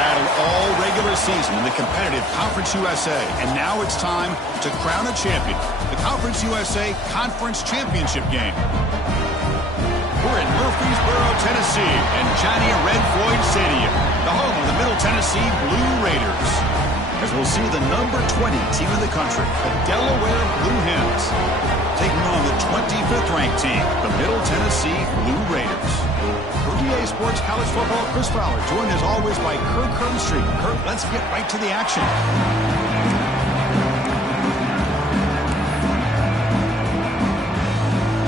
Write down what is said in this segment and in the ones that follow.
battled all regular season in the competitive Conference USA, and now it's time to crown a champion. The Conference USA Conference Championship game. We're in Murfreesboro, Tennessee, and Johnny Red Floyd Stadium, the home of the Middle Tennessee Blue Raiders. As we'll see the number 20 team in the country, the Delaware Blue Hens, taking on the 25th ranked team, the Middle Tennessee Blue Raiders. For EA Sports College Football, Chris Fowler, joined as always by Kirk Street. Kirk, let's get right to the action.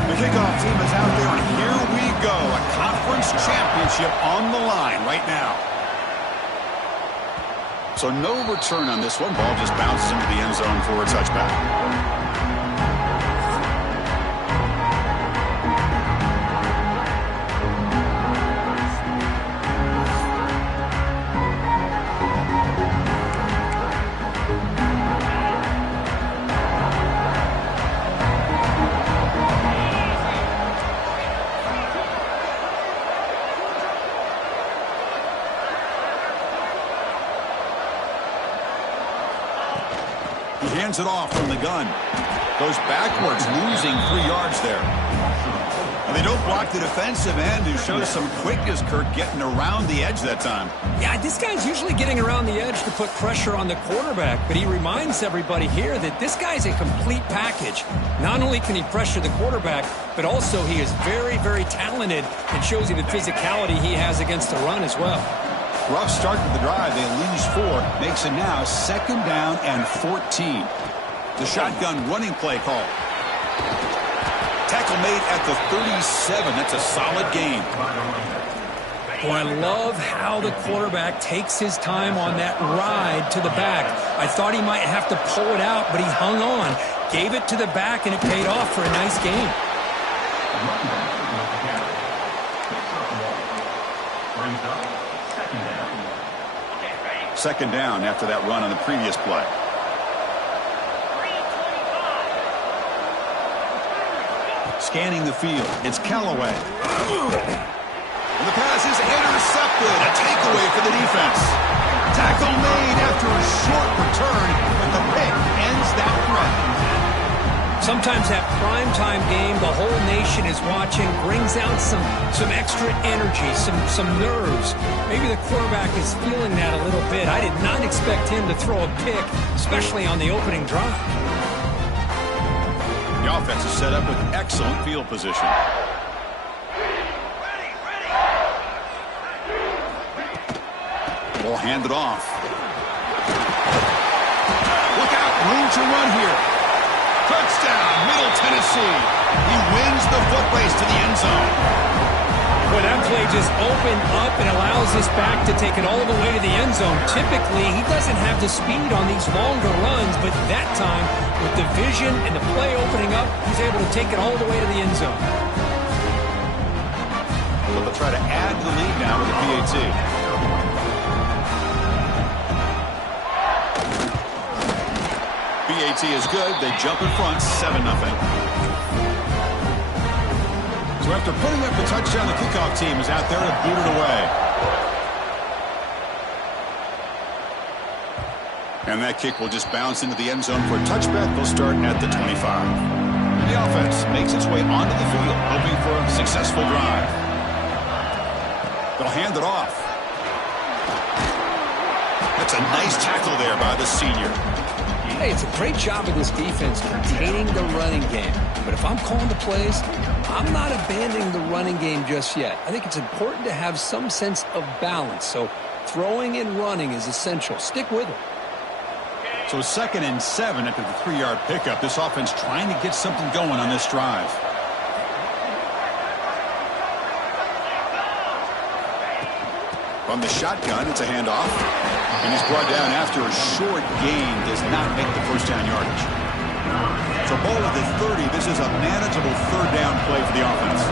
The kickoff team is out there, and here we go. A conference championship on the line right now. So no return on this one. Ball just bounces into the end zone for a touchback. Hands it off from the gun. Goes backwards, losing 3 yards there. And they don't block the defensive end, who shows some quickness, Kirk, getting around the edge that time. Yeah, this guy's usually getting around the edge to put pressure on the quarterback, but he reminds everybody here that this guy's a complete package. Not only can he pressure the quarterback, but also he is very, very talented and shows you the physicality he has against the run as well. Rough start to the drive. They lose 4. Makes it now 2nd down and 14. The shotgun running play call. Tackle made at the 37. That's a solid gain. Boy, I love how the quarterback takes his time on that ride to the back. I thought he might have to pull it out, but he hung on. Gave it to the back, and it paid off for a nice gain. 2nd down after that run on the previous play. Scanning the field, it's Callaway. And the pass is intercepted. A takeaway for the defense. Tackle made after a short return, and the pick ends that threat. Sometimes that primetime game, the whole nation is watching, brings out some extra energy, some nerves. Maybe the quarterback is feeling that a little bit. I did not expect him to throw a pick, especially on the opening drive. The offense is set up with excellent field position. Ball handed off. Look out, room to run here. Touchdown, Middle Tennessee. He wins the foot race to the end zone. Well, that play just opened up and allows this back to take it all the way to the end zone. Typically, he doesn't have the speed on these longer runs, but that time, with the vision and the play opening up, he's able to take it all the way to the end zone. So they'll try to add to the lead now with the PAT. PAT is good. They jump in front, 7-0. So after putting up the touchdown, the kickoff team is out there to boot it away. And that kick will just bounce into the end zone for a touchback. They'll start at the 25. And the offense makes its way onto the field, hoping for a successful drive. They'll hand it off. That's a nice tackle there by the senior. Hey, it's a great job of this defense containing the running game. But if I'm calling the plays, I'm not abandoning the running game just yet. I think it's important to have some sense of balance. So throwing and running is essential. Stick with it. So 2nd and 7 after the 3-yard pickup. This offense trying to get something going on this drive. From the shotgun, it's a handoff. And he's brought down after a short gain. Does not make the first down yardage. So ball at the 30. This is a manageable 3rd down play for the offense.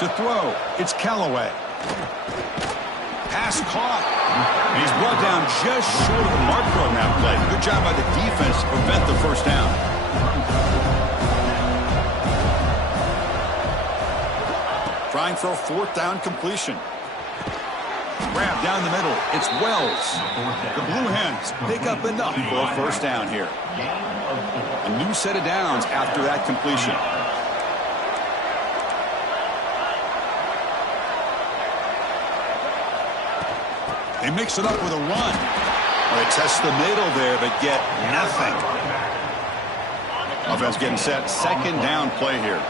To throw, it's Callaway. Pass caught. And he's brought down just short of the marker on that play. Good job by the defense to prevent the first down. trying for a fourth down completion. Grab down the middle. It's Wells. The Blue Hens pick up enough for a first down here. A new set of downs after that completion. They mix it up with a run. They test the middle there, but get nothing. Offense getting set. Second down play here.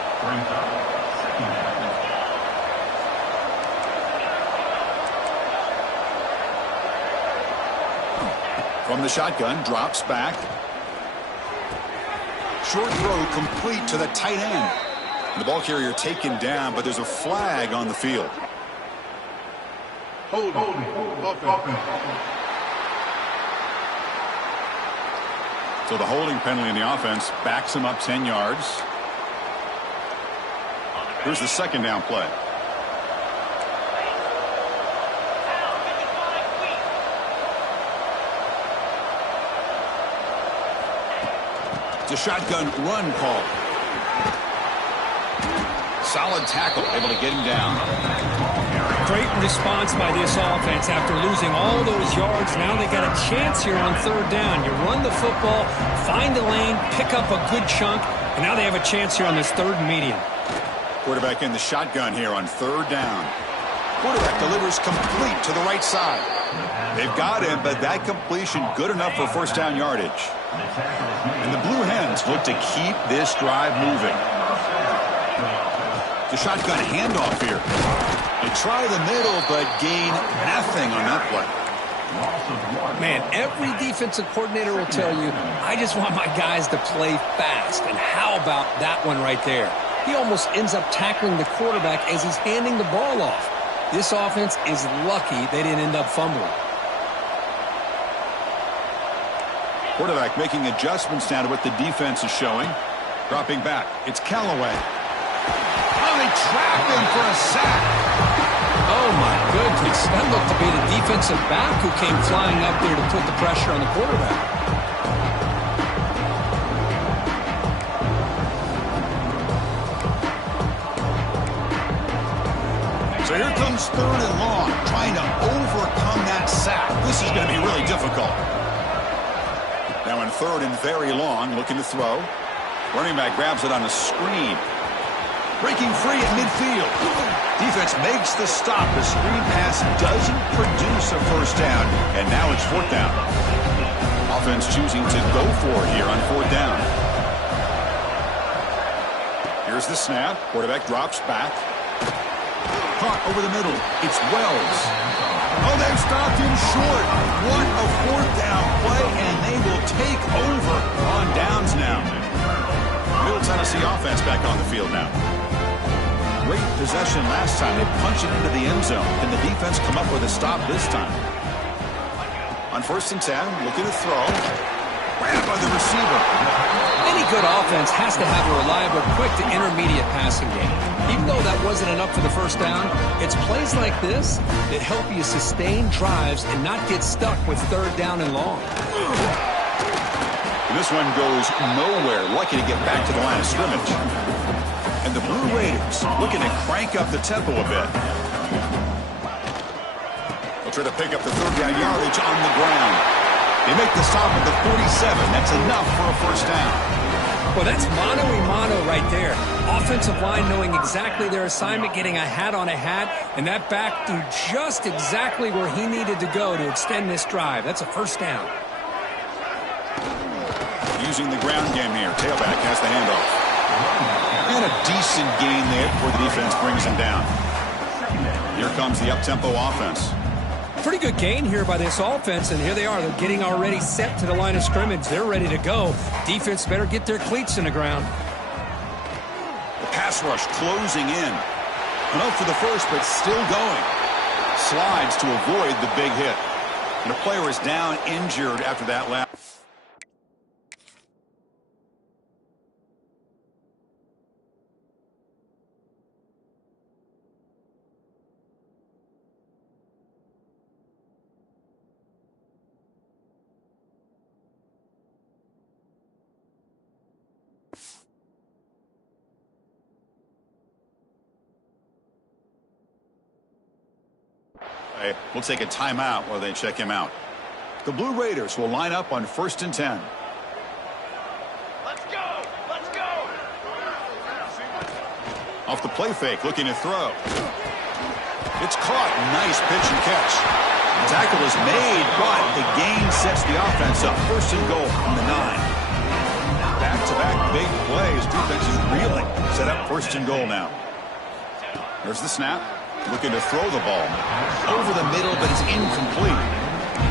From the shotgun, drops back. Short throw complete to the tight end. The ball carrier taken down, but there's a flag on the field. Hold. So the holding penalty in the offense backs him up 10 yards. Here's the second down play. It's a shotgun run call. Solid tackle, able to get him down. Great response by this offense after losing all those yards. Now they got a chance here on third down. You run the football, find the lane, pick up a good chunk, and now they have a chance here on this third and medium. Quarterback in the shotgun here on third down. Quarterback delivers complete to the right side. They've got him, but that completion good enough for first down yardage. And the Blue Hens look to keep this drive moving. The shotgun handoff here. They try the middle, but gain nothing on that play. Man, every defensive coordinator will tell you, I just want my guys to play fast. And how about that one right there? He almost ends up tackling the quarterback as he's handing the ball off. This offense is lucky they didn't end up fumbling. Quarterback making adjustments now to what the defense is showing. Dropping back. It's Callaway. Oh, they trap him for a sack. Oh, my goodness. That looked to be the defensive back who came flying up there to put the pressure on the quarterback. So here comes third and long, trying to overcome that sack. This is going to be really difficult. Now in third and very long, looking to throw. Running back grabs it on a screen. Breaking free at midfield. Defense makes the stop. The screen pass doesn't produce a first down, and now it's fourth down. Offense choosing to go for it here on fourth down. Here's the snap. Quarterback drops back. Caught over the middle. It's Wells. Oh, they've stopped him short. What a fourth down play, and they will take over on downs now. Middle Tennessee offense back on the field now. Great possession last time. They punch it into the end zone. Can the defense come up with a stop this time? On first and 10, looking to throw. Grabbed by the receiver. Any good offense has to have a reliable, quick to intermediate passing game. Even though that wasn't enough for the first down, it's plays like this that help you sustain drives and not get stuck with third down and long. This one goes nowhere. Lucky to get back to the line of scrimmage. And the Blue Raiders looking to crank up the tempo a bit. They'll try to pick up the third down yardage on the ground. They make the stop at the 47. That's enough for a first down. Well, that's mano-a-mano right there. Offensive line knowing exactly their assignment, getting a hat on a hat, and that back threw just exactly where he needed to go to extend this drive. That's a first down. Using the ground game here. Tailback has the handoff. And a decent gain there before the defense brings him down. Here comes the up-tempo offense. Pretty good gain here by this offense, and here they are. They're getting already set to the line of scrimmage. They're ready to go. Defense better get their cleats in the ground. The pass rush closing in. Enough for the first, but still going. Slides to avoid the big hit. And the player is down injured after that last. We'll take a timeout while they check him out. The Blue Raiders will line up on 1st and 10. Let's go! Let's go! Off the play fake, looking to throw. It's caught. Nice pitch and catch. The tackle is made, but the gain sets the offense up. 1st and goal from the 9. Back-to-back big plays. Defense is reeling. Set up 1st and goal now. There's the snap. Looking to throw the ball. Over the middle, but it's incomplete.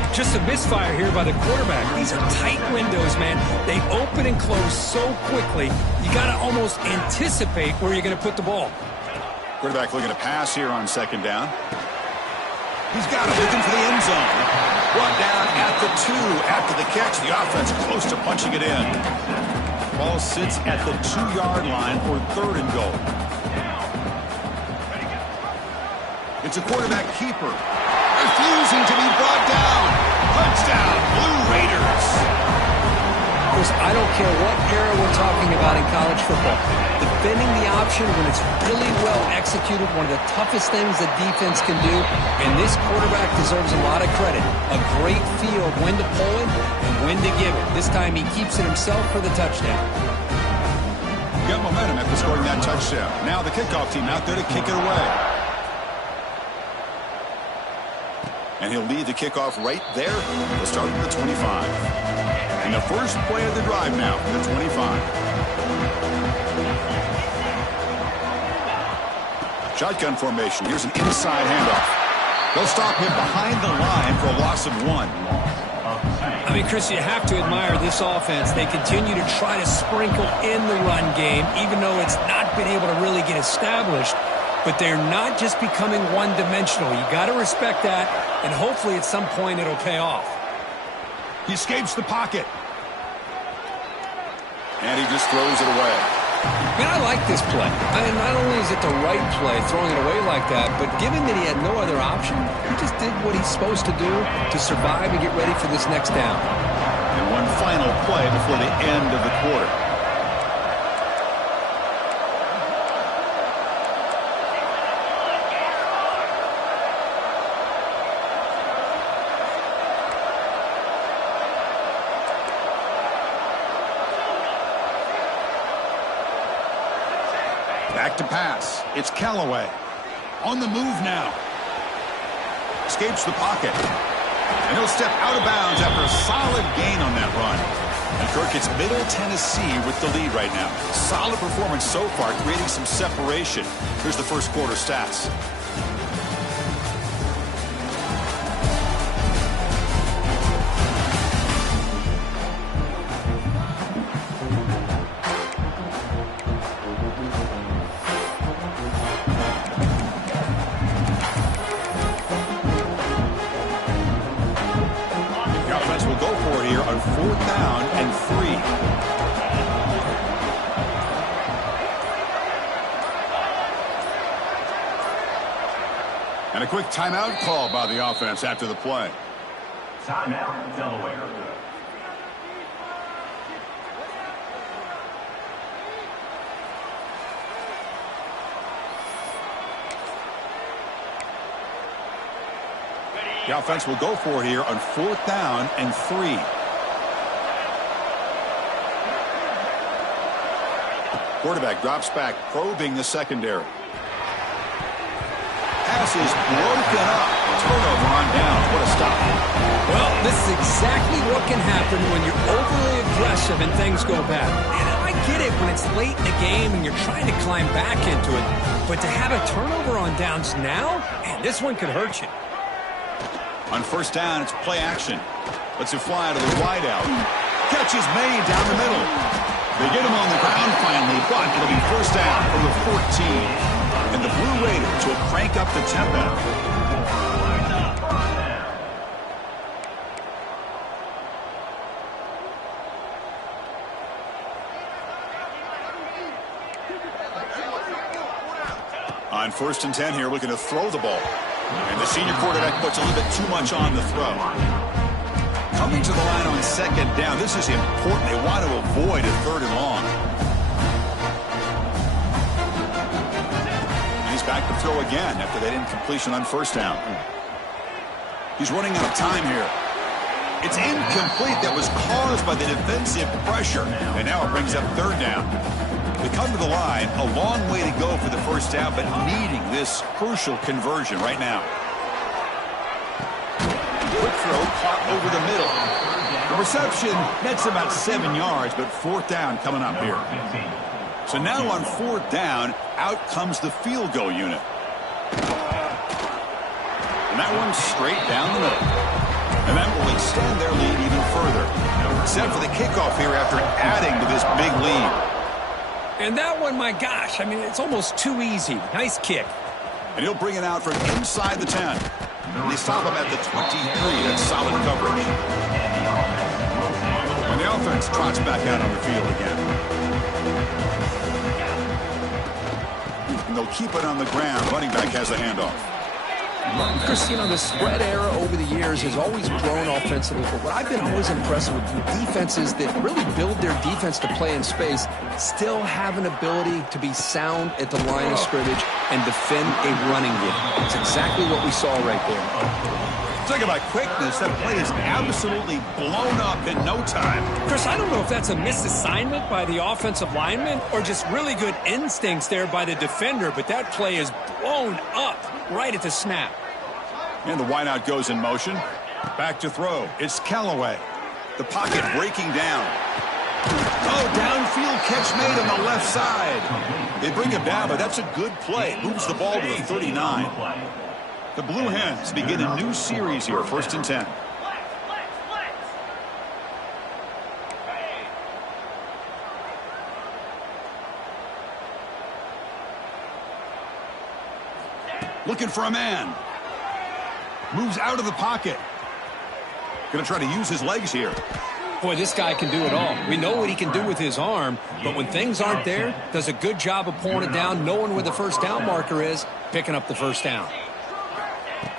Just a misfire here by the quarterback. These are tight windows, man. They open and close so quickly, you got to almost anticipate where you're going to put the ball. Quarterback looking to pass here on 2nd down. He's got it, looking for the end zone. Brought down at the 2 after the catch. The offense close to punching it in. Ball sits at the 2-yard line for 3rd and goal. It's a quarterback keeper. Refusing to be brought down. Touchdown, Blue Raiders. Chris, I don't care what era we're talking about in college football. Defending the option when it's really well executed, one of the toughest things a defense can do, and this quarterback deserves a lot of credit. A great feel of when to pull it and when to give it. This time he keeps it himself for the touchdown. Got momentum after scoring that touchdown. Now the kickoff team out there to kick it away. And he'll lead the kickoff right there. We'll start at the 25. And the first play of the drive now, the 25. Shotgun formation. Here's an inside handoff. They'll stop him behind the line for a loss of 1. I mean, Chris, you have to admire this offense. They continue to try to sprinkle in the run game, even though it's not been able to really get established. But they're not just becoming one-dimensional. You got to respect that, and hopefully at some point it'll pay off. He escapes the pocket. And he just throws it away. Man, I like this play. I mean, not only is it the right play, throwing it away like that, but given that he had no other option, he just did what he's supposed to do to survive and get ready for this next down. And one final play before the end of the quarter. Back to pass. It's Callaway. On the move now. Escapes the pocket. And he'll step out of bounds after a solid gain on that run. And Kirk, it's Middle Tennessee with the lead right now. Solid performance so far, creating some separation. Here's the first quarter stats. On 4th down and 3. And a quick timeout call by the offense after the play. Timeout, Delaware. The offense will go for it here on 4th down and 3. Quarterback drops back, probing the secondary. Pass is broken up. Turnover on down. What a stop. Well, this is exactly what can happen when you're overly aggressive and things go bad. And I get it when it's late in the game and you're trying to climb back into it. But to have a turnover on downs now, man, this one could hurt you. On 1st down, it's play action. Lets it fly to the wide out. Catch is made down the middle. They get him on the ground finally, but it'll be 1st down from the 14. And the Blue Raiders will crank up the tempo. On 1st and 10 here, looking to throw the ball. And the senior quarterback puts a little bit too much on the throw. Coming to the line on 2nd down. This is important. They want to avoid a 3rd and long. And he's back to throw again after that incompletion on 1st down. He's running out of time here. It's incomplete. That was caused by the defensive pressure. And now it brings up third down. They come to the line, a long way to go for the first down, but needing this crucial conversion right now. Quick throw caught over the middle. The reception nets about 7 yards, but fourth down coming up here. So now on fourth down, out comes the field goal unit. And that one's straight down the middle. And that will extend their lead even further. Set for the kickoff here after adding to this big lead. And that one, my gosh, I mean, it's almost too easy. Nice kick. And he'll bring it out from inside the 10. They stop him at the 23. That's solid coverage. And the offense trots back out on the field again. And they'll keep it on the ground. Running back has the handoff. Chris, you know, the spread era over the years has always grown offensively, but what I've been always impressed with defenses that really build their defense to play in space still have an ability to be sound at the line of scrimmage and defend a running game. It's exactly what we saw right there. Talk about quickness. That play is absolutely blown up in no time. Chris, I don't know if that's a misassignment by the offensive lineman or just really good instincts there by the defender, but that play is blown up right at the snap. And the wideout goes in motion. Back to throw. It's Callaway. The pocket breaking down. Oh, downfield catch made on the left side. They bring him down, but that's a good play. Moves the ball to the 39. The Blue Hens begin a new series here, 1st and 10. Looking for a man. Moves out of the pocket. Going to try to use his legs here. Boy, this guy can do it all. We know what he can do with his arm, but when things aren't there, does a good job of pulling it down, knowing where the first down marker is, picking up the first down.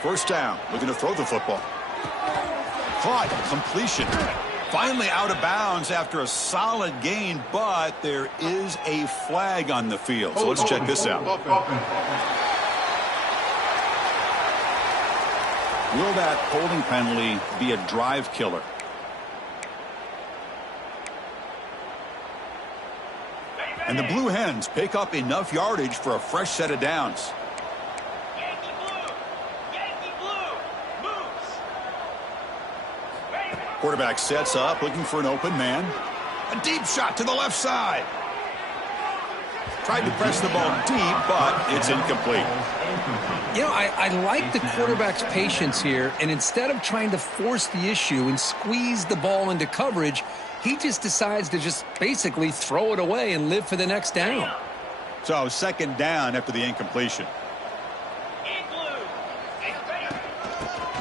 First down, looking to throw the football. Caught, completion. Finally out of bounds after a solid gain, but there is a flag on the field. So let's check this out. Will that holding penalty be a drive killer? And the Blue Hens pick up enough yardage for a fresh set of downs. Quarterback sets up, looking for an open man. A deep shot to the left side. Tried to press the ball deep, but it's incomplete. You know, I like the quarterback's patience here, and instead of trying to force the issue and squeeze the ball into coverage, he just decides to just basically throw it away and live for the next down. So, second down after the incompletion.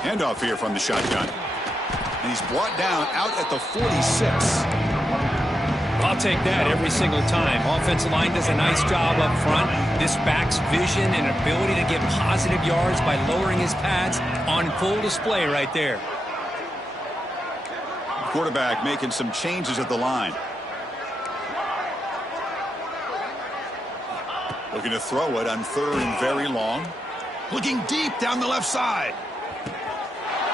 Handoff here from the shotgun. And he's brought down out at the 46. I'll take that every single time. Offensive line does a nice job up front. This back's vision and ability to get positive yards by lowering his pads on full display right there. Quarterback making some changes at the line. Looking to throw it on 3rd and very long. Looking deep down the left side.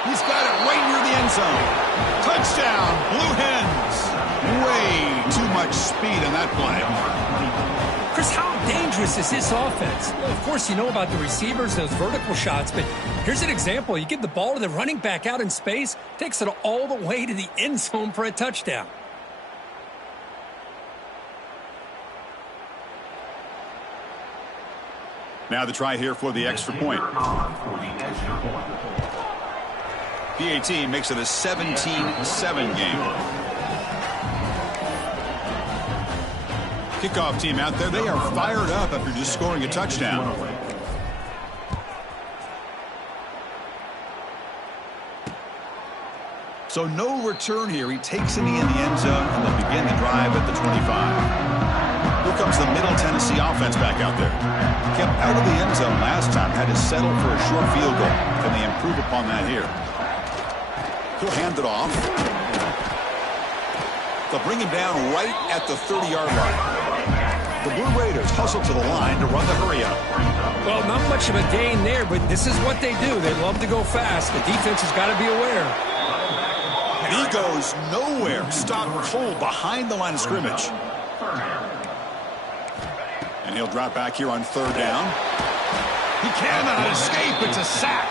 He's got it right near the end zone. Touchdown, Blue Hens. Way too much speed on that play. Chris, how dangerous is this offense? Well, of course, you know about the receivers, those vertical shots, but here's an example. You give the ball to the running back out in space, takes it all the way to the end zone for a touchdown. Now the try here for the extra point. PAT makes it a 17-7 game. Kickoff team out there, they are fired up after just scoring a touchdown. So no return here. He takes it in the end zone, and they'll begin the drive at the 25. Here comes the Middle Tennessee offense back out there. Kept out of the end zone last time, had to settle for a short field goal. Can they improve upon that here? He'll hand it off. They'll bring him down right at the 30-yard line. The Blue Raiders hustle to the line to run the hurry-up. Well, not much of a gain there, but this is what they do. They love to go fast. The defense has got to be aware. He goes nowhere. Stopped cold behind the line of scrimmage. And he'll drop back here on third down. He cannot escape. It's a sack.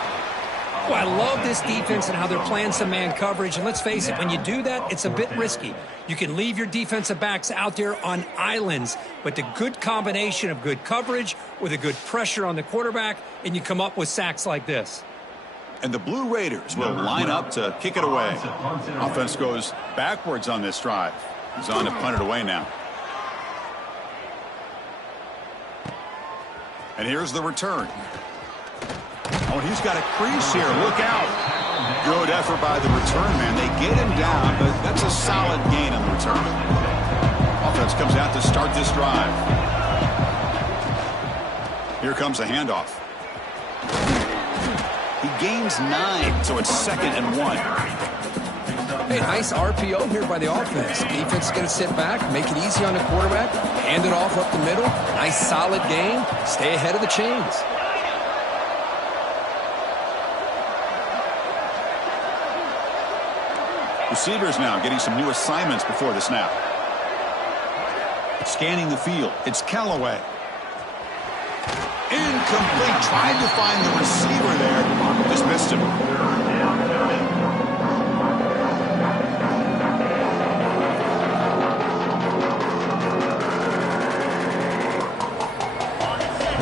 Well, I love this defense and how they're playing some man coverage. And let's face it, when you do that, it's a bit risky. You can leave your defensive backs out there on islands, but the good combination of good coverage with a good pressure on the quarterback, and you come up with sacks like this. And the Blue Raiders will line up to kick it away. Offense goes backwards on this drive. He's on to punt it away now. And here's the return. Oh, and he's got a crease here. Look out. Good effort by the return man. They get him down, but that's a solid gain on the return. Offense comes out to start this drive. Here comes a handoff. He gains 9, so it's 2nd and 1. Hey, nice RPO here by the offense. Defense is going to sit back, make it easy on the quarterback, hand it off up the middle. Nice solid gain. Stay ahead of the chains. Receivers now getting some new assignments before the snap. Scanning the field. It's Callaway. Incomplete. Tried to find the receiver there. Just missed him.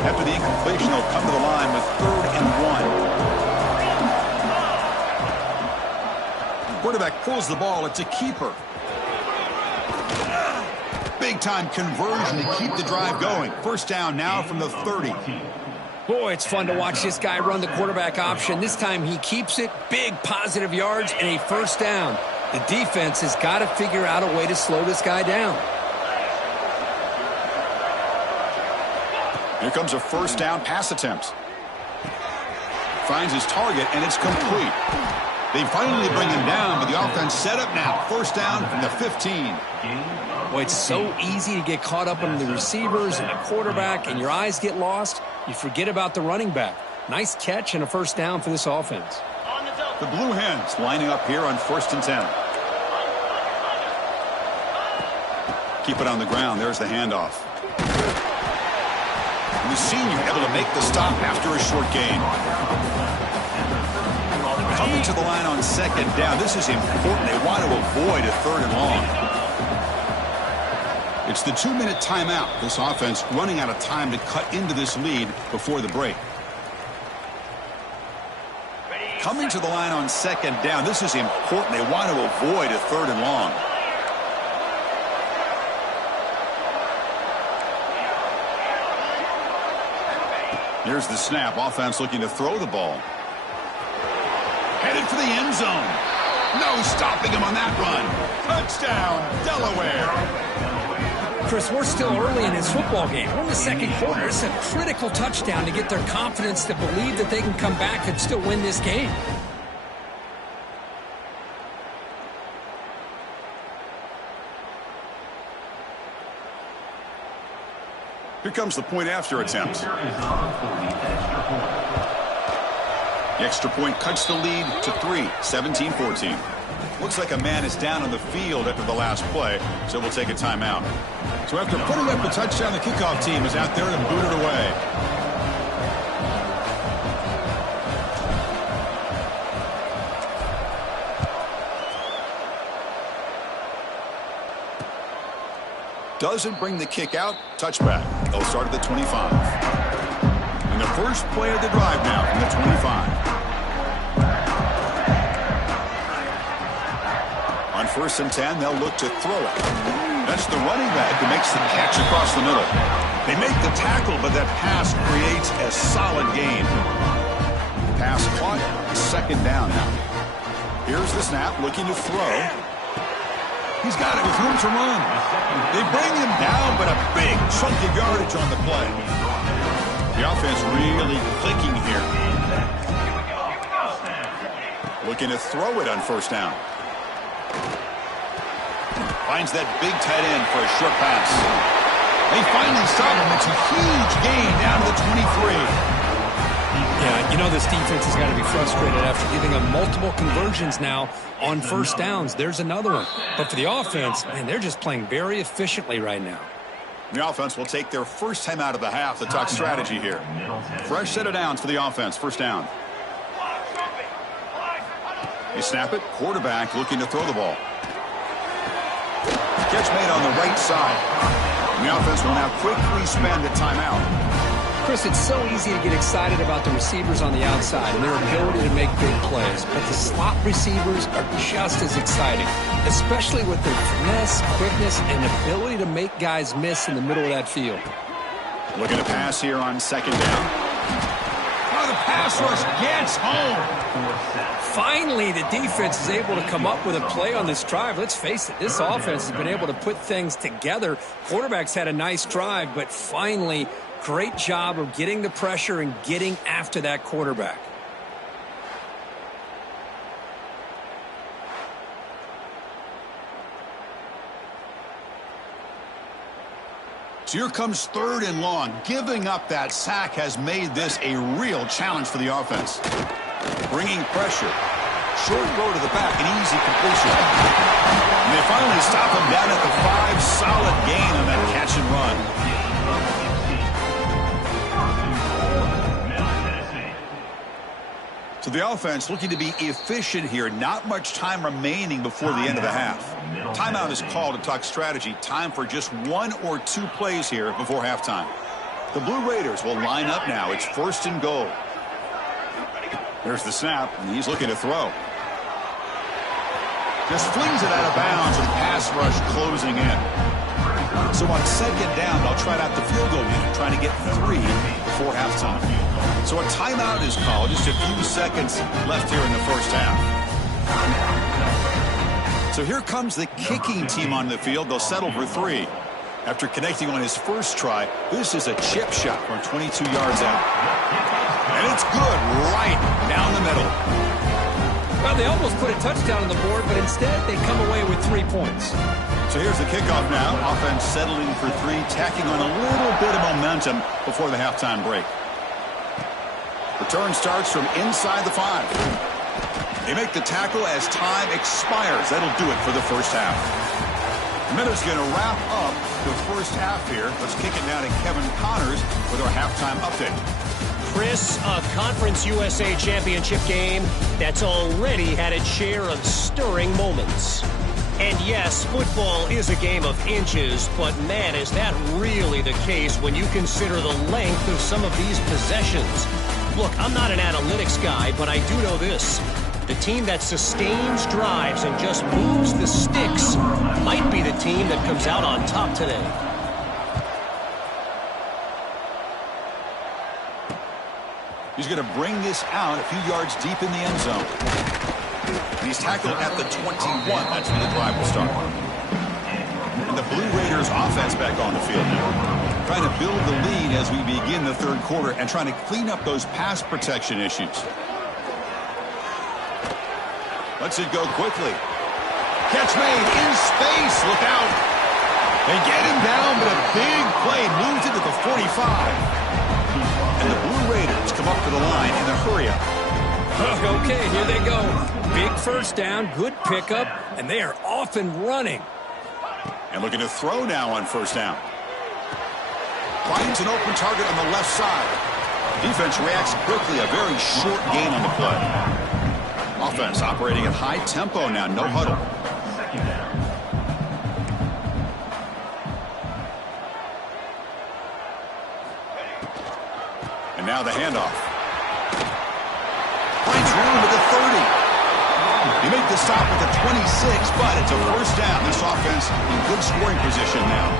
After the incompletion, they'll come to the line with 3rd and 1. Quarterback pulls the ball. It's a keeper. Big-time conversion to keep the drive going. First down now from the 30. Boy, it's fun to watch this guy run the quarterback option. This time he keeps it. Big positive yards and a first down. The defense has got to figure out a way to slow this guy down. Here comes a first down pass attempt. Finds his target, and it's complete. They finally bring him down, but the offense set up now. First down from the 15. Boy, it's so easy to get caught up on the receivers and the quarterback, and your eyes get lost. You forget about the running back. Nice catch and a first down for this offense. The Blue Hens lining up here on 1st and 10. Keep it on the ground. There's the handoff. And the senior able to make the stop after a short gain. Coming to the line on 2nd down. This is important. They want to avoid a 3rd and long. It's the 2-minute timeout. This offense running out of time to cut into this lead before the break. Coming to the line on 2nd down. This is important. They want to avoid a 3rd and long. Here's the snap. Offense looking to throw the ball. Headed for the end zone. No stopping him on that run. Touchdown, Delaware. Chris, we're still early in this football game. We're in the 2nd quarter. It's a critical touchdown to get their confidence to believe that they can come back and still win this game. Here comes the point after attempt. The extra point cuts the lead to 3, 17-14. Looks like a man is down on the field after the last play, so we'll take a timeout. So after putting up the touchdown, the kickoff team is out there to boot it away. Doesn't bring the kick out. Touchback. They'll start at the 25. And the first play of the drive now from the 25. On 1st and 10, they'll look to throw it. That's the running back who makes the catch across the middle. They make the tackle, but that pass creates a solid gain. Pass caught. 2nd down now. Here's the snap, looking to throw. He's got it with room to run. They bring him down, but a big chunk of yardage on the play. The offense really clicking here. Looking to throw it on 1st down. Finds that big tight end for a short pass. They finally stop him. It's a huge gain down to the 23. Yeah, you know this defense has got to be frustrated after giving up multiple conversions now on first downs. There's another one. But for the offense, man, they're just playing very efficiently right now. The offense will take their first time out of the half to talk strategy here. Fresh set of downs for the offense. First down. They snap it. Quarterback looking to throw the ball. Catch made on the right side. The offense will now quickly spend a timeout. Chris, it's so easy to get excited about the receivers on the outside and their ability to make big plays. But the slot receivers are just as exciting, especially with their finesse, quickness, and ability to make guys miss in the middle of that field. Looking to pass here on second down. Oh, the pass rush gets home. Finally, the defense is able to come up with a play on this drive. Let's face it, this offense has been able to put things together. Quarterback's had a nice drive, but finally, great job of getting the pressure and getting after that quarterback. So here comes third and long. Giving up that sack has made this a real challenge for the offense. Bringing pressure. Short throw to the back, an easy completion. And they finally stop him down at the 5. Solid gain on that catch and run. So the offense looking to be efficient here. Not much time remaining before the end of the half. Timeout is called to talk strategy. Time for just 1 or 2 plays here before halftime. The Blue Raiders will line up now. It's first and goal. There's the snap, and he's looking to throw. Just flings it out of bounds with pass rush closing in. So on second down, they'll try out the field goal unit, trying to get 3 before halftime. So a timeout is called. Just a few seconds left here in the first half. So here comes the kicking team on the field. They'll settle for 3. After connecting on his first try, this is a chip shot from 22 yards out. And it's good right down the middle. Well, they almost put a touchdown on the board, but instead they come away with 3 points. So here's the kickoff now. Offense settling for 3, tacking on a little bit of momentum before the halftime break. Return starts from inside the 5. They make the tackle as time expires. That'll do it for the first half. Miller's going to wrap up the first half here. Let's kick it now to Kevin Connors with our halftime update. Chris, a Conference USA Championship game that's already had its share of stirring moments. And yes, football is a game of inches, but man, is that really the case when you consider the length of some of these possessions. Look, I'm not an analytics guy, but I do know this. The team that sustains drives and just moves the sticks might be the team that comes out on top today. He's going to bring this out a few yards deep in the end zone. And he's tackled at the 21. That's where the drive will start. And the Blue Raiders offense back on the field. Trying to build the lead as we begin the third quarter and trying to clean up those pass protection issues. Lets it go quickly. Catch made in space. Look out. They get him down, but a big play moves it to the 45. And the Blue Raiders come up to the line in a hurry-up. Okay, here they go. Big first down, good pickup, and they are off and running. And looking to throw now on first down. Finds an open target on the left side. Defense reacts quickly, a very short gain on the play. Offense operating at high tempo now, no huddle. And now the handoff. Finds room at the 30. He made the stop at the 26, but it's a first down. This offense in good scoring position now.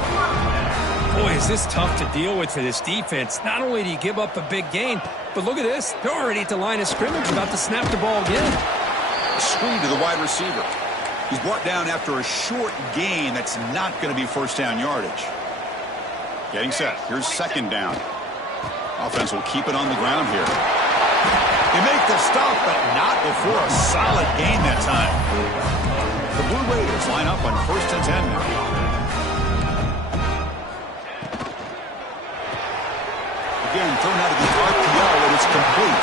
Boy, is this tough to deal with for this defense. Not only do you give up a big gain, but look at this. They're already at the line of scrimmage, about to snap the ball again. Screen to the wide receiver. He's brought down after a short gain. That's not going to be first down yardage. Getting set. Here's second down. Offense will keep it on the ground here. They make the stop, but not before a solid gain that time. The Blue Raiders line up on 1st and 10 now. thrown out of the RPO, and it's complete.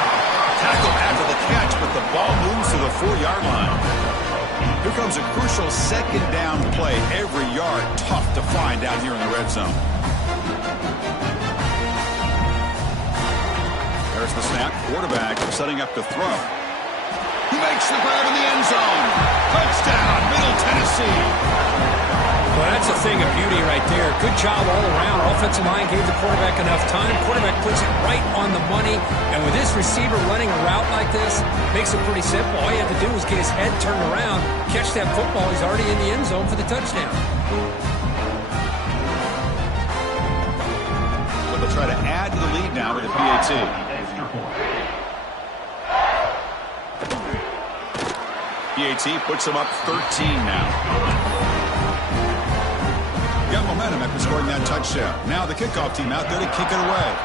Tackle after the catch, but the ball moves to the 4-yard line. Here comes a crucial second down play. Every yard tough to find down here in the red zone. There's the snap. Quarterback setting up to throw. He makes the grab in the end zone. Touchdown, Middle Tennessee. Well, that's a thing of beauty right there. Good job all around. Offensive line gave the quarterback enough time. Quarterback puts it right on the money. And with this receiver running a route like this, makes it pretty simple. All you have to do is get his head turned around, catch that football. He's already in the end zone for the touchdown. But they'll try to add to the lead now with a PAT. PAT puts them up 13 now. Got momentum after scoring that touchdown. Now the kickoff team out there to kick it away.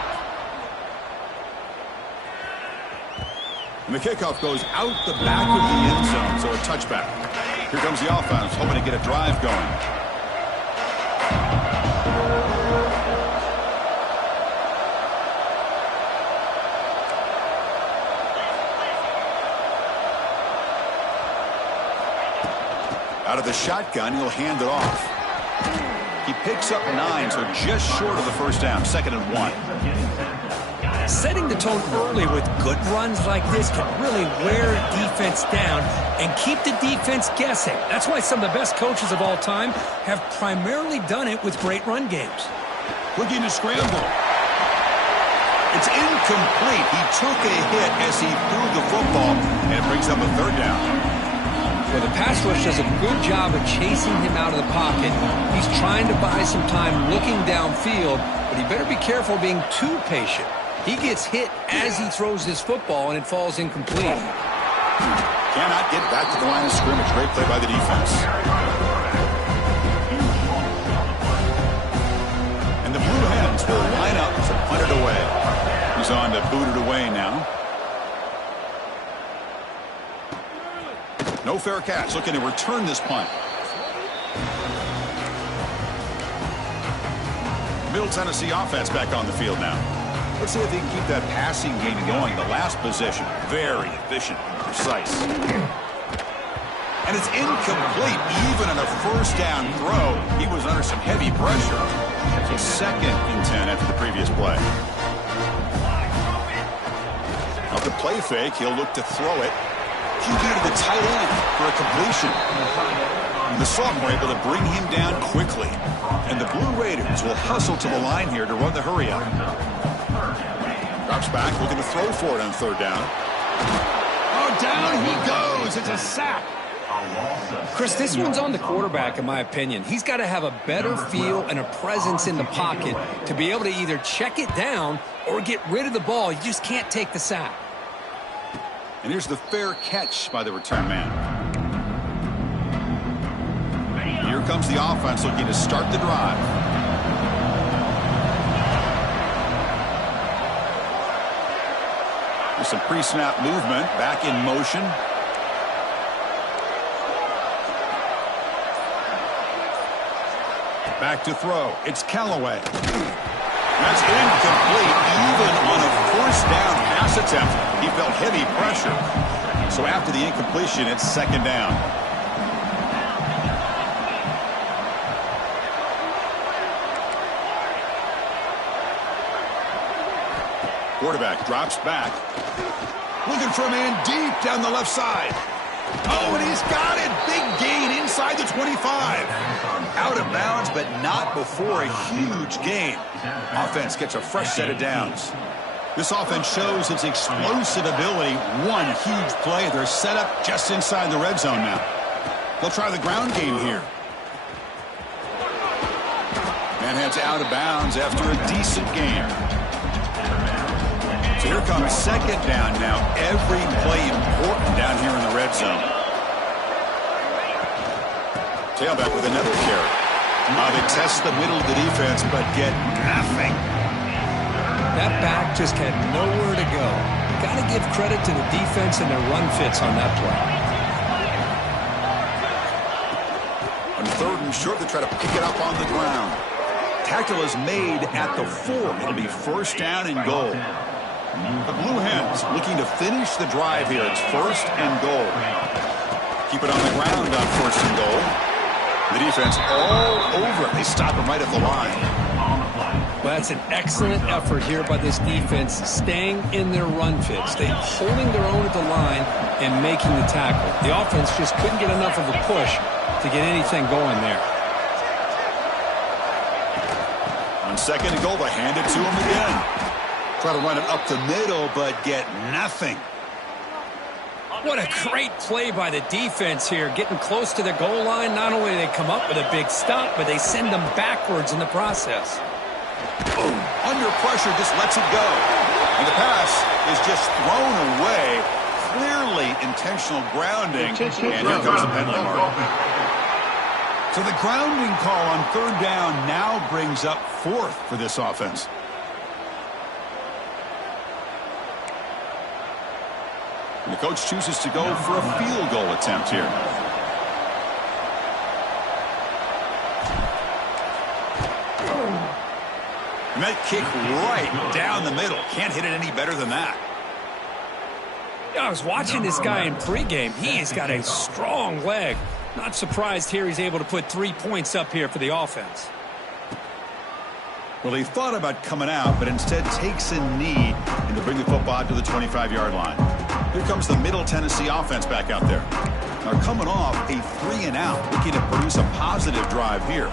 And the kickoff goes out the back of the end zone, so a touchback. Here comes the offense, hoping to get a drive going. Out of the shotgun, he'll hand it off. He picks up 9, so just short of the first down. 2nd and 1. Setting the tone early with good runs like this can really wear defense down and keep the defense guessing. That's why some of the best coaches of all time have primarily done it with great run games. Looking to scramble. It's incomplete. He took a hit as he threw the football, and it brings up a 3rd down. Well, the pass rush does a good job of chasing him out of the pocket. He's trying to buy some time looking downfield, but he better be careful being too patient. He gets hit as he throws this football, and it falls incomplete. Cannot get back to the line of scrimmage. Great play by the defense. And the Blue Hens will line up to punt it away. He's on to boot it away now. No fair catch. Looking to return this punt. Middle Tennessee offense back on the field now. Let's see if they can keep that passing game going. The last possession, very efficient and precise. And it's incomplete. Even on a first down throw, he was under some heavy pressure. So 2nd and 10 after the previous play. Off the play fake, he'll look to throw it. He to the tight end for a completion. And the sophomore able to bring him down quickly. And the Blue Raiders will hustle to the line here to run the hurry up. Drops back, looking to throw for it on 3rd down. Oh, down he goes. It's a sack. Chris, this one's on the quarterback, in my opinion. He's got to have a better feel and a presence in the pocket to be able to either check it down or get rid of the ball. You just can't take the sack. And here's the fair catch by the return man. Here comes the offense looking to start the drive. There's some pre-snap movement, back in motion. Back to throw. It's Callaway. That's incomplete. Even on a first down pass attempt, he felt heavy pressure. So after the incompletion, it's 2nd down. Quarterback drops back. Looking for a man deep down the left side. Oh, and he's got it. Big gain inside the 25. Out of bounds, but not before a huge gain. Offense gets a fresh set of downs. This offense shows its explosive ability. One huge play. They're set up just inside the red zone now. They'll try the ground game here. And heads out of bounds after a decent gain. So here comes 2nd down now. Every play important down here in the red zone. Tailback with another carry. They test the middle of the defense, but get nothing. That back just had nowhere to go. Got to give credit to the defense and their run fits on that play. On 3rd and short, they try to pick it up on the ground. tackle is made at the 4. It'll be first down and goal. The Blue Hens looking to finish the drive here. It's first and goal. Keep it on the ground on first and goal. The defense all over it. They stop him right at the line. Well, that's an excellent effort here by this defense, staying in their run fit, holding their own at the line and making the tackle. The offense just couldn't get enough of a push to get anything going there. On second and goal, they hand it to him again. Try to run it up the middle, but get nothing. What a great play by the defense here, getting close to the goal line. Not only do they come up with a big stop, but they send them backwards in the process. Boom. Under pressure, just lets it go. And the pass is just thrown away. Clearly intentional grounding. And here comes the penalty mark. So the grounding call on third down now brings up fourth for this offense. And the coach chooses to go for a field goal attempt here. And that kick right down the middle. Can't hit it any better than that. Yeah, I was watching this guy in pregame. He's got a strong leg. Not surprised here he's able to put 3 points up here for the offense. Well, he thought about coming out, but instead takes a knee and to bring the football to the 25-yard line. Here comes the Middle Tennessee offense back out there. They're coming off a 3-and-out, looking to produce a positive drive here.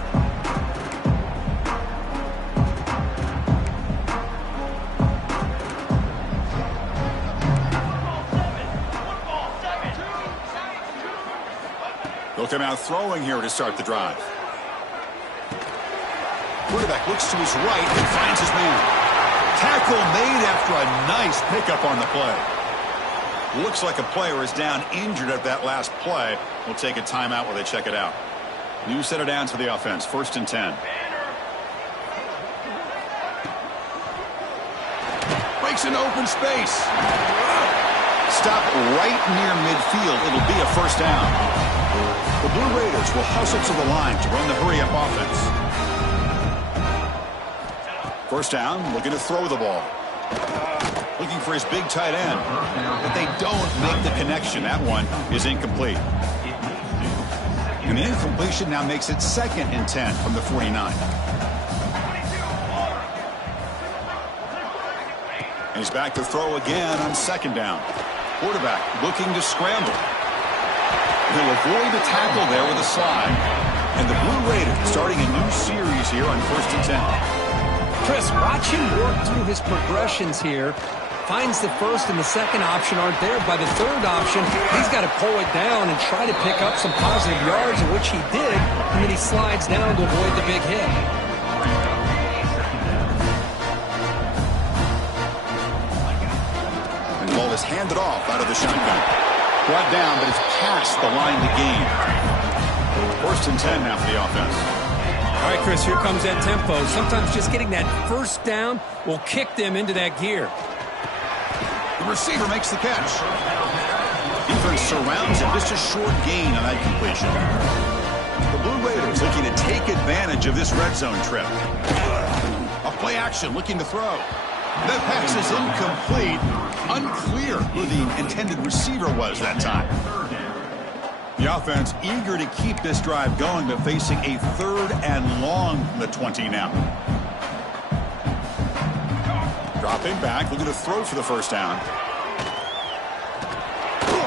They'll come out throwing here to start the drive. Quarterback looks to his right and finds his man. Tackle made after a nice pickup on the play. Looks like a player is down injured at that last play. We'll take a timeout while they check it out. New set of downs for the offense. First and 10. Breaks into open space. Stop right near midfield. It'll be a first down. The Blue Raiders will hustle to the line to run the hurry-up offense. First down, looking to throw the ball. Looking for his big tight end. But they don't make the connection. That one is incomplete. And the incompletion now makes it second and 10 from the 49. And he's back to throw again on second down. Quarterback looking to scramble. He'll avoid the tackle there with a slide. And the Blue Raiders starting a new series here on first and 10. Chris, watch him work through his progressions here. Finds the first and the second option aren't there. By the third option, he's got to pull it down and try to pick up some positive yards, which he did. And then he slides down to avoid the big hit. And the ball is handed off out of the shotgun. Brought down, but it's past the line to gain. First and 10 now for the offense. All right, Chris, here comes that tempo. Sometimes just getting that first down will kick them into that gear. The receiver makes the catch. Defense surrounds him. Just a short gain on that completion. The Blue Raiders looking to take advantage of this red zone trip. A play action looking to throw. That pass is incomplete. Unclear who the intended receiver was that time. The offense eager to keep this drive going, but facing a third and long from the 20 now. Dropping back, looking to throw for the first down.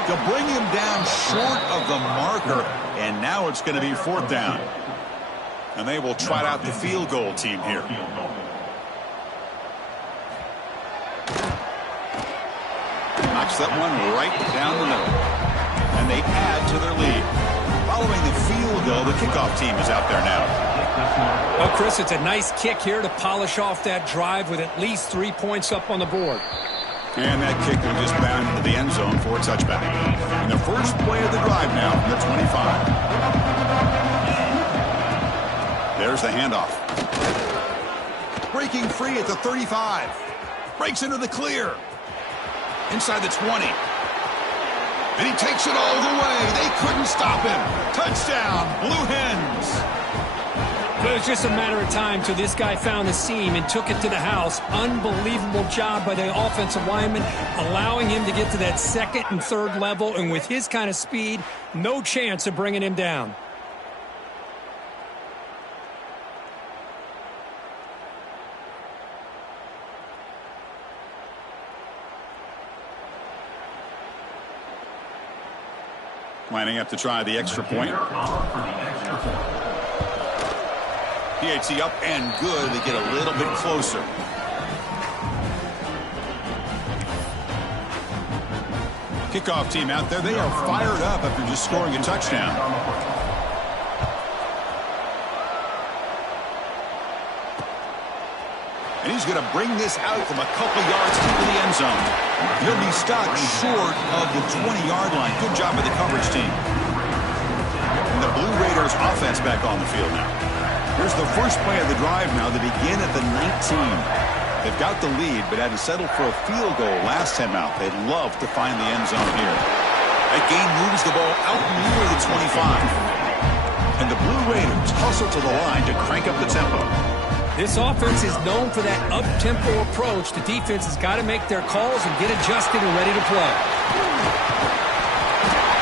To bring him down short of the marker, and now it's going to be fourth down. And they will trot out the field goal team here. Knocks that one right down the middle. And they add to their lead. Following the field goal, the kickoff team is out there now. Well, Chris, it's a nice kick here to polish off that drive with at least 3 points up on the board. And that kick will just bound into the end zone for a touchback. And the first play of the drive now from the 25. There's the handoff. Breaking free at the 35. Breaks into the clear. Inside the 20. And he takes it all the way. They couldn't stop him. Touchdown, Blue Hens. It was just a matter of time till this guy found the seam and took it to the house. Unbelievable job by the offensive lineman, allowing him to get to that second and third level. And with his kind of speed, no chance of bringing him down. Lining up to try the extra point. PAT up and good. They get a little bit closer. Kickoff team out there. They are fired up after just scoring a touchdown. And he's going to bring this out from a couple yards into the end zone. He'll be stopped short of the 20-yard line. Good job by the coverage team. And the Blue Raiders offense back on the field now. Here's the first play of the drive now. They begin at the 19. They've got the lead, but had to settle for a field goal last time out. They'd love to find the end zone here. That gain moves the ball out near the 25. And the Blue Raiders hustle to the line to crank up the tempo. This offense is known for that up-tempo approach. The defense has got to make their calls and get adjusted and ready to play.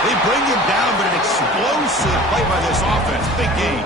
They bring him down, but an explosive play by this offense. Big gain.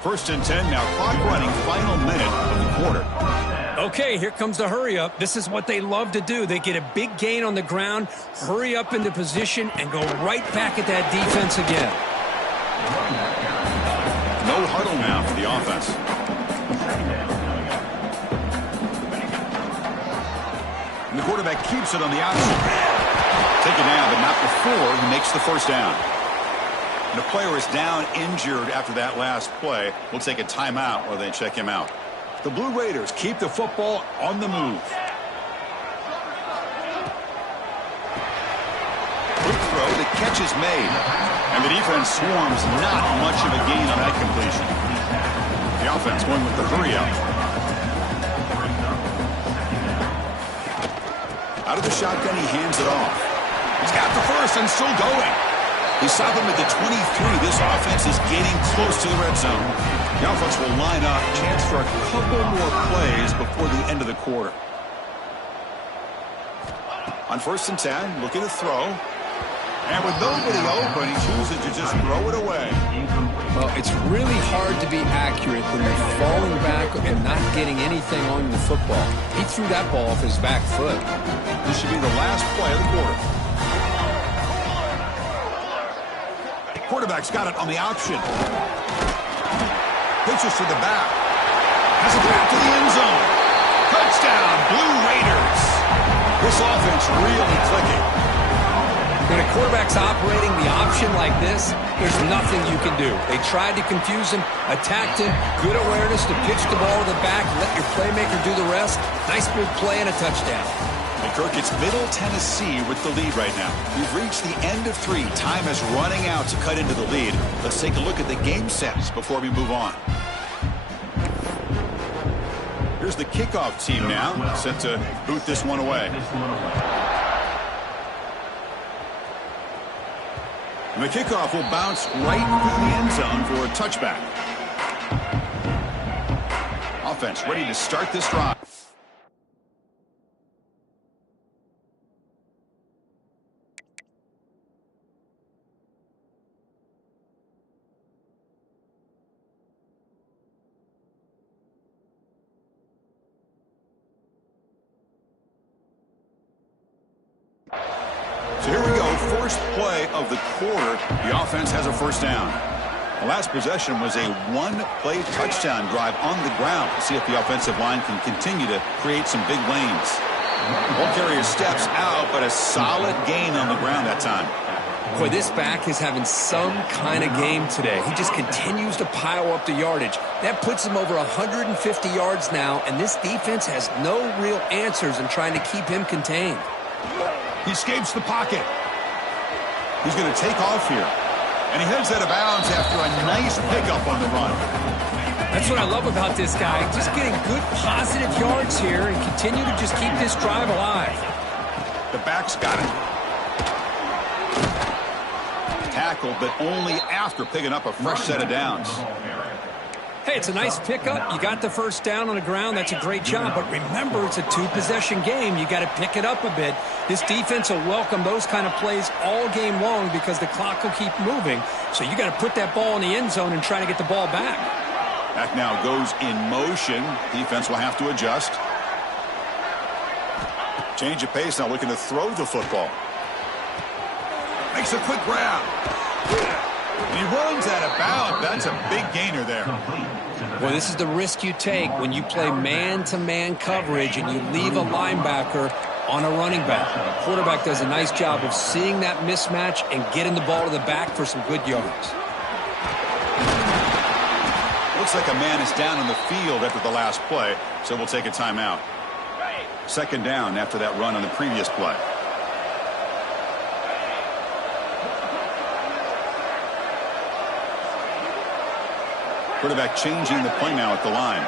First and 10 now, clock running, final minute of the quarter. Okay, here comes the hurry up. This is what they love to do. They get a big gain on the ground, hurry up into position, and go right back at that defense again. No huddle now for the offense. And the quarterback keeps it on the outside. Taken down, but not before he makes the first down. And the player is down injured after that last play. We'll take a timeout while they check him out. The Blue Raiders keep the football on the move. Quick throw, the catch is made. And the defense swarms, not much of a gain on that completion. The offense going with the hurry up. Out of the shotgun, he hands it off. He's got the first and still going. He stopped him at the 23. This offense is getting close to the red zone. The offense will line up. Chance for a couple more plays before the end of the quarter. On first and 10, looking to throw. And with nobody open, he chooses to just throw it away. Well, it's really hard to be accurate when you're falling back and not getting anything on the football. He threw that ball off his back foot. This should be the last play of the quarter. Quarterback's got it on the option. Pitches to the back. Has it back to the end zone. Touchdown, Blue Raiders. This offense really clicking. When a quarterback's operating the option like this, there's nothing you can do. They tried to confuse him, attacked him, good awareness to pitch the ball to the back, let your playmaker do the rest. Nice big play and a touchdown. And Kirk, it's Middle Tennessee with the lead right now. We've reached the end of 3. Time is running out to cut into the lead. Let's take a look at the game sets before we move on. Here's the kickoff team now, set to boot this one away. And the kickoff will bounce right through the end zone for a touchback. Offense ready to start this drive. So here we go, first play of the quarter. The offense has a first down. The last possession was a one-play touchdown drive on the ground. See if the offensive line can continue to create some big lanes. Ball carrier steps out, but a solid gain on the ground that time. Boy, this back is having some kind of game today. He just continues to pile up the yardage. That puts him over 150 yards now, and this defense has no real answers in trying to keep him contained. He escapes the pocket. He's going to take off here. And he heads out of bounds after a nice pickup on the run. That's what I love about this guy. Just getting good positive yards here and continue to just keep this drive alive. The back's got it. Tackled, but only after picking up a fresh set of downs. Hey, it's a nice pickup. You got the first down on the ground. That's a great job. But remember, it's a two-possession game. You got to pick it up a bit. This defense will welcome those kind of plays all game long because the clock will keep moving. So you got to put that ball in the end zone and try to get the ball back. Back now goes in motion. Defense will have to adjust. Change of pace now, looking to throw the football. Makes a quick grab. He runs out of bounds. That's a big gainer there. Well, this is the risk you take when you play man-to-man coverage and you leave a linebacker on a running back. The quarterback does a nice job of seeing that mismatch and getting the ball to the back for some good yards. Looks like a man is down on the field after the last play, so we'll take a timeout. Second down after that run on the previous play. Quarterback changing the play now at the line.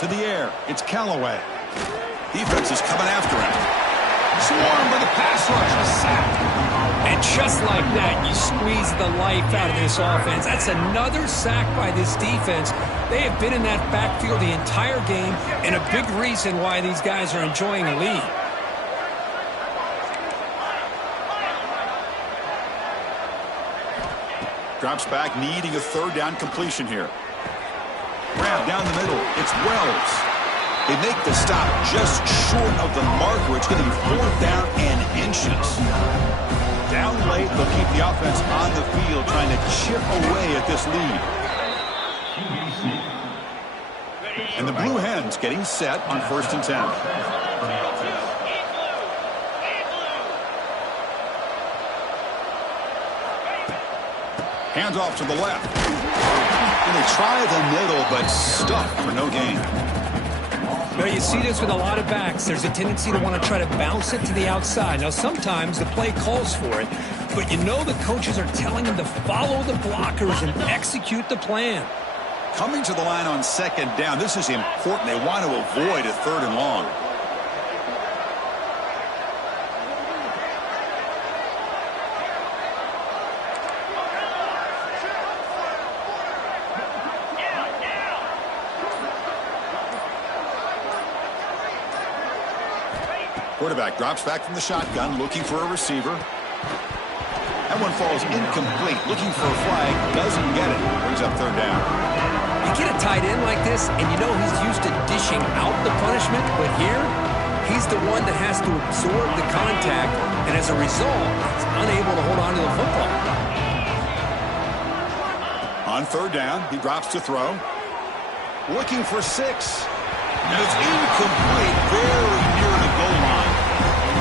To the air, it's Callaway. Defense is coming after him. Swarmed by the pass rush, a sack. And just like that, you squeeze the life out of this offense. That's another sack by this defense. They have been in that backfield the entire game, and a big reason why these guys are enjoying a lead. Drops back, needing a third down completion here. Grab down the middle. It's Wells. They make the stop just short of the mark where it's going to be fourth down and inches. Down late, they'll keep the offense on the field trying to chip away at this lead. And the Blue Hens getting set on 1st and 10. Hands off to the left. And they try the middle, but stuffed for no gain. Now, you see this with a lot of backs. There's a tendency to want to try to bounce it to the outside. Now, sometimes the play calls for it, but you know the coaches are telling them to follow the blockers and execute the plan. Coming to the line on second down, this is important. They want to avoid a third and long. Quarterback drops back from the shotgun, looking for a receiver. That one falls incomplete. Looking for a flag, doesn't get it. Brings up third down. You get a tight end like this, and you know he's used to dishing out the punishment, but here, he's the one that has to absorb the contact, and as a result, he's unable to hold on to the football. On third down, he drops to throw. Looking for 6. And it's incomplete, very near the goal line.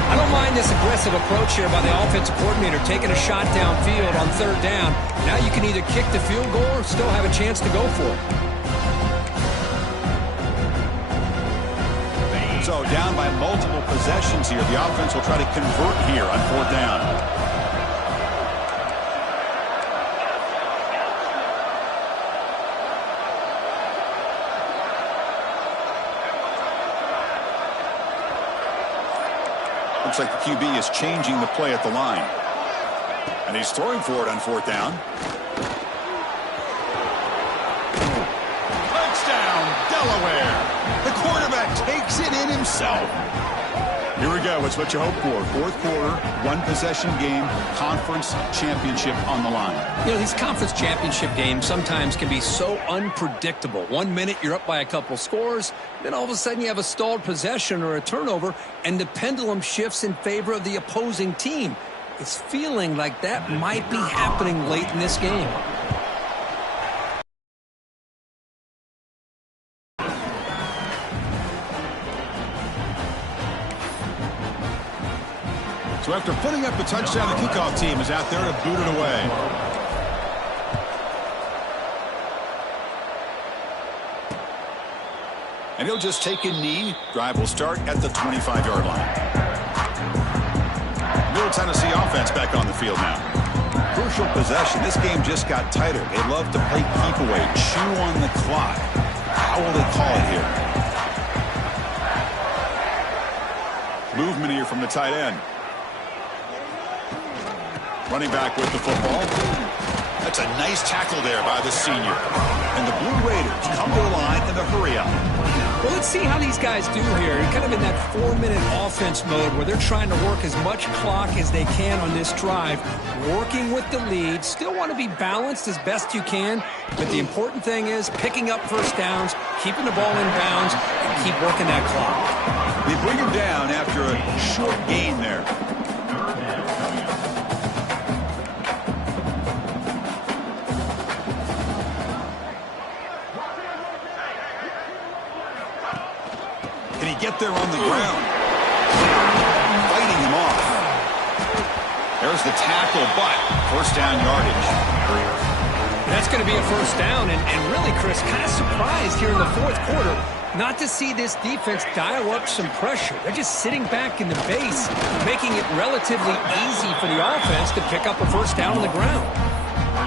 I don't mind this aggressive approach here by the offensive coordinator, taking a shot downfield on third down. Now you can either kick the field goal or still have a chance to go for it. So down by multiple possessions here. The offense will try to convert here on fourth down. Looks like the QB is changing the play at the line. And he's throwing for it on fourth down. Touchdown, Delaware. The quarterback takes it in himself. Here we go. It's what you hope for. Fourth quarter. one-possession game, conference championship on the line. You know, these conference championship games sometimes can be so unpredictable. 1 minute you're up by a couple scores, then all of a sudden you have a stalled possession or a turnover, and the pendulum shifts in favor of the opposing team. It's feeling like that might be happening late in this game. So after putting up a touchdown, the kickoff team is out there to boot it away. And he'll just take a knee. Drive will start at the 25-yard line. Middle Tennessee offense back on the field now. Crucial possession. This game just got tighter. They love to play keep away, chew on the clock. How will they call it here? Movement here from the tight end. Running back with the football. That's a nice tackle there by the senior. And the Blue Raiders come to the line in the hurry up. Well, let's see how these guys do here. Kind of in that 4-minute offense mode where they're trying to work as much clock as they can on this drive, working with the lead. Still want to be balanced as best you can, but the important thing is picking up first downs, keeping the ball in bounds, and keep working that clock. They bring him down after a short gain there. Get there on the ground. Fighting him off. There's the tackle, but first down yardage. That's going to be a first down, and really, Chris, kind of surprised here in the fourth quarter not to see this defense dial up some pressure. They're just sitting back in the base, making it relatively easy for the offense to pick up a first down on the ground.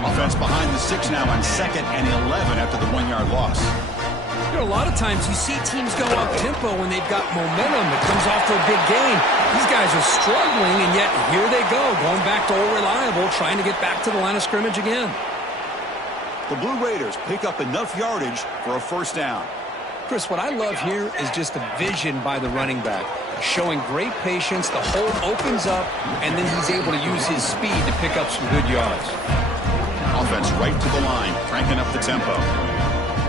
Offense behind the 6 now on 2nd and 11 after the 1-yard loss. A lot of times you see teams go up-tempo when they've got momentum that comes after a big gain. These guys are struggling, and yet here they go, going back to old reliable, trying to get back to the line of scrimmage again. The Blue Raiders pick up enough yardage for a first down. Chris, what I love here is just the vision by the running back, showing great patience. The hole opens up, and then he's able to use his speed to pick up some good yards. Offense right to the line, cranking up the tempo.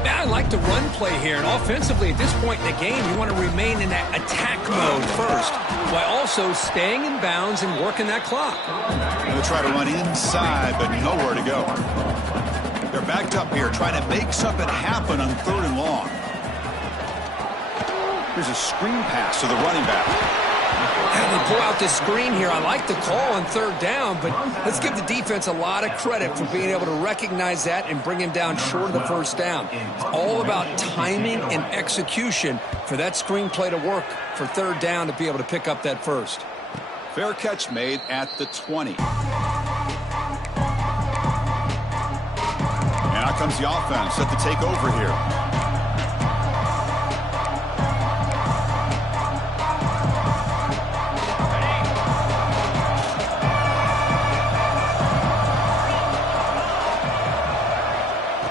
I like the run play here, and offensively at this point in the game, you want to remain in that attack mode first, while also staying in bounds and working that clock. Going to try to run inside, but nowhere to go. They're backed up here, trying to make something happen on 3rd and long. Here's a screen pass to the running back. And they pull out this screen here. I like the call on 3rd down, but let's give the defense a lot of credit for being able to recognize that and bring him down short of the first down. It's all about timing and execution for that screen play to work for 3rd down to be able to pick up that first. Fair catch made at the 20. And out comes the offense set to take over here.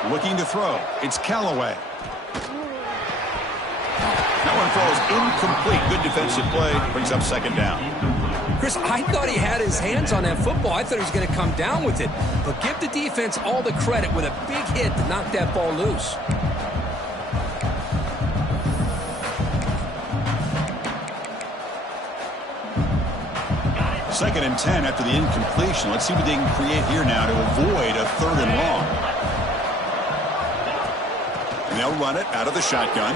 Looking to throw. It's Callaway. That one falls incomplete. Good defensive play. Brings up 2nd down. Chris, I thought he had his hands on that football. I thought he was going to come down with it. But give the defense all the credit with a big hit to knock that ball loose. Second and 10 after the incompletion. Let's see what they can create here now to avoid a 3rd and long. And they'll run it out of the shotgun.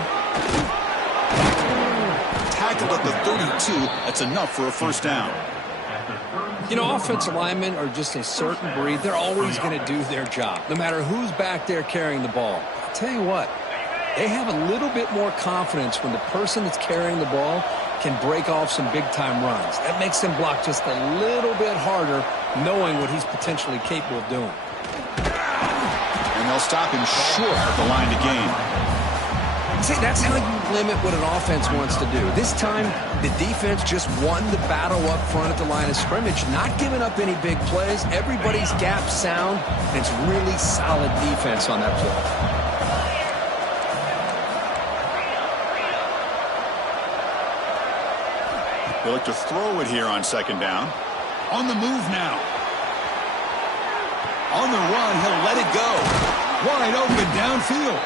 Tackled at the 32. That's enough for a first down. You know, offensive linemen are just a certain breed. They're always going to do their job, no matter who's back there carrying the ball. I'll tell you what, they have a little bit more confidence when the person that's carrying the ball can break off some big-time runs. That makes them block just a little bit harder, knowing what he's potentially capable of doing. And they'll stop him short of the line to gain. See, that's how you limit what an offense wants to do. This time, the defense just won the battle up front at the line of scrimmage, not giving up any big plays. Everybody's gap sound, and it's really solid defense on that play. They look to throw it here on 2nd down. On the move now. On the run, he'll let it go. Wide open downfield.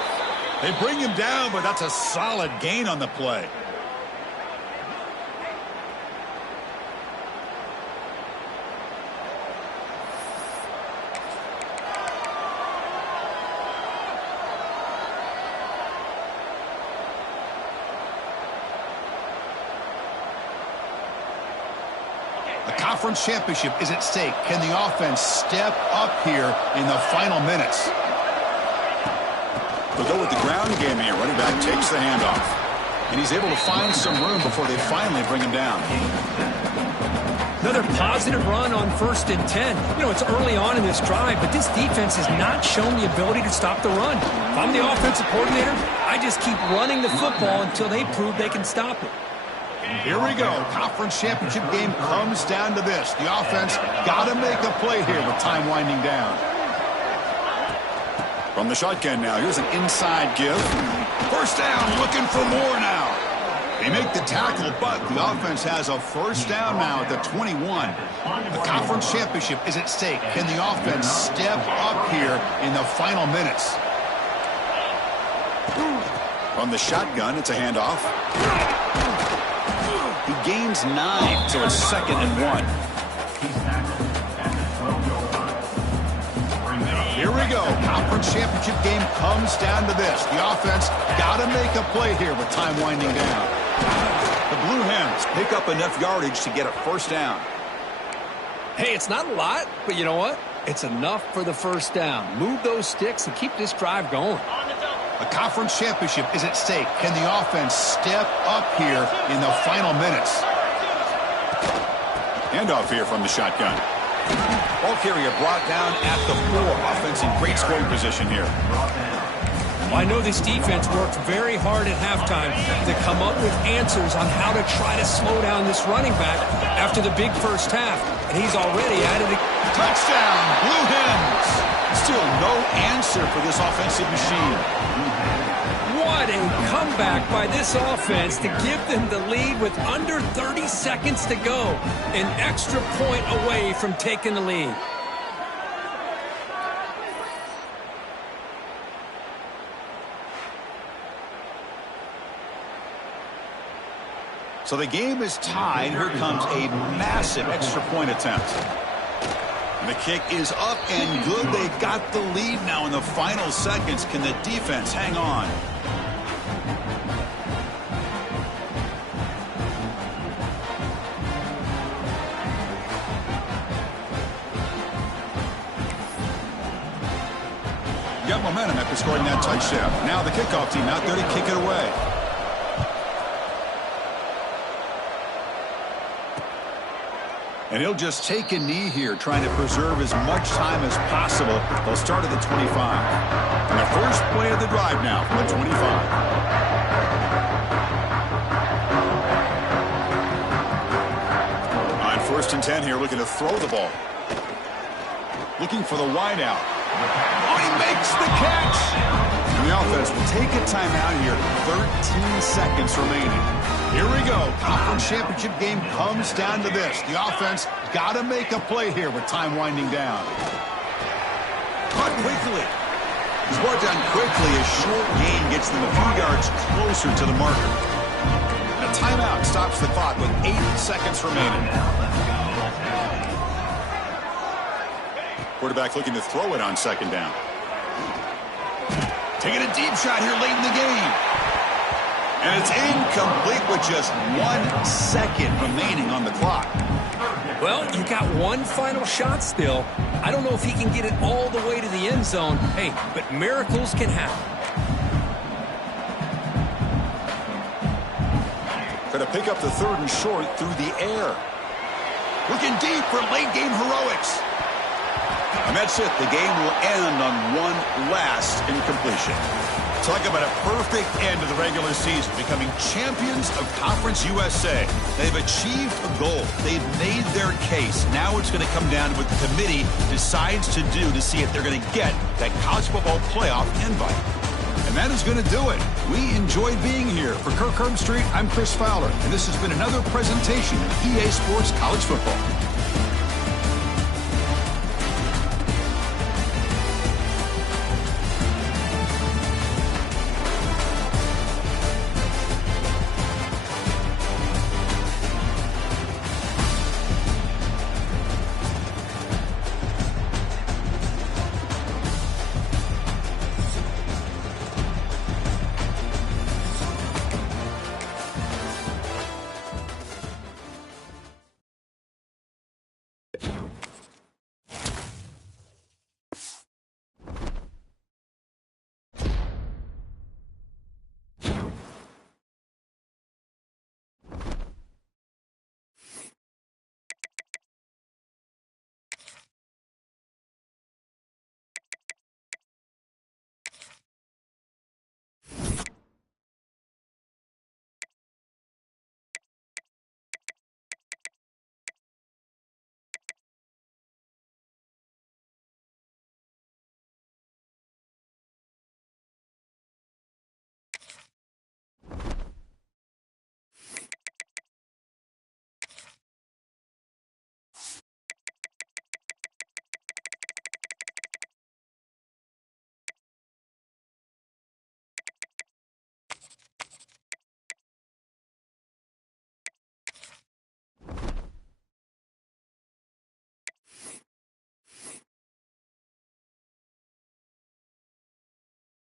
They bring him down, but that's a solid gain on the play. The conference championship is at stake. Can the offense step up here in the final minutes? They'll go with the ground game here. Running back takes the handoff. And he's able to find some room before they finally bring him down. Another positive run on 1st and 10. You know, it's early on in this drive, but this defense has not shown the ability to stop the run. If I'm the offensive coordinator, I just keep running the football until they prove they can stop it. Here we go. Conference championship game comes down to this. The offense got to make a play here with time winding down. From the shotgun now, here's an inside give. First down, looking for more now. They make the tackle, but the offense has a first down now at the 21. The conference championship is at stake. Can the offense step up here in the final minutes? From the shotgun, it's a handoff. He gains 9, so it's 2nd and 1. Here we go. Conference championship game comes down to this. The offense got to make a play here with time winding down. The Blue Hens pick up enough yardage to get a first down. Hey, it's not a lot, but you know what? It's enough for the first down. Move those sticks and keep this drive going. A conference championship is at stake. Can the offense step up here in the final minutes? Handoff here from the shotgun. Ball carrier brought down at the 4. Offense in great scoring position here. Well, I know this defense worked very hard at halftime to come up with answers on how to try to slow down this running back after the big first half. And he's already added a touchdown, Blue Hens. Still no answer for this offensive machine. What a comeback by this offense to give them the lead with under 30 seconds to go. An extra point away from taking the lead. So the game is tied. Here comes a massive extra point attempt. The kick is up and good. They've got the lead now in the final seconds. Can the defense hang on? Got momentum after scoring that touchdown. Now the kickoff team out there to kick it away. And he'll just take a knee here, trying to preserve as much time as possible. They'll start at the 25. And the first play of the drive now from the 25. On 1st and 10 here, looking to throw the ball. Looking for the wide out. Oh, he makes the catch! And the offense will take a timeout here. 13 seconds remaining. Here we go. Conference championship game comes down to this. The offense got to make a play here with time winding down. Caught quickly. He's brought down quickly. A short gain gets them a few yards closer to the marker. A timeout stops the clock with 8 seconds remaining. Quarterback looking to throw it on 2nd down. Taking a deep shot here late in the game. And it's incomplete with just 1 second remaining on the clock. Well, you got one final shot still. I don't know if he can get it all the way to the end zone. Hey, but miracles can happen. Try to pick up the 3rd and short through the air. Looking deep for late game heroics. And that's it. The game will end on one last incompletion. Talk about a perfect end to the regular season, becoming champions of Conference USA. They've achieved a goal. They've made their case. Now it's going to come down to what the committee decides to do to see if they're going to get that college football playoff invite. And that is going to do it. We enjoyed being here. For Kirk Herbstreit, I'm Chris Fowler, and this has been another presentation of EA Sports College Football.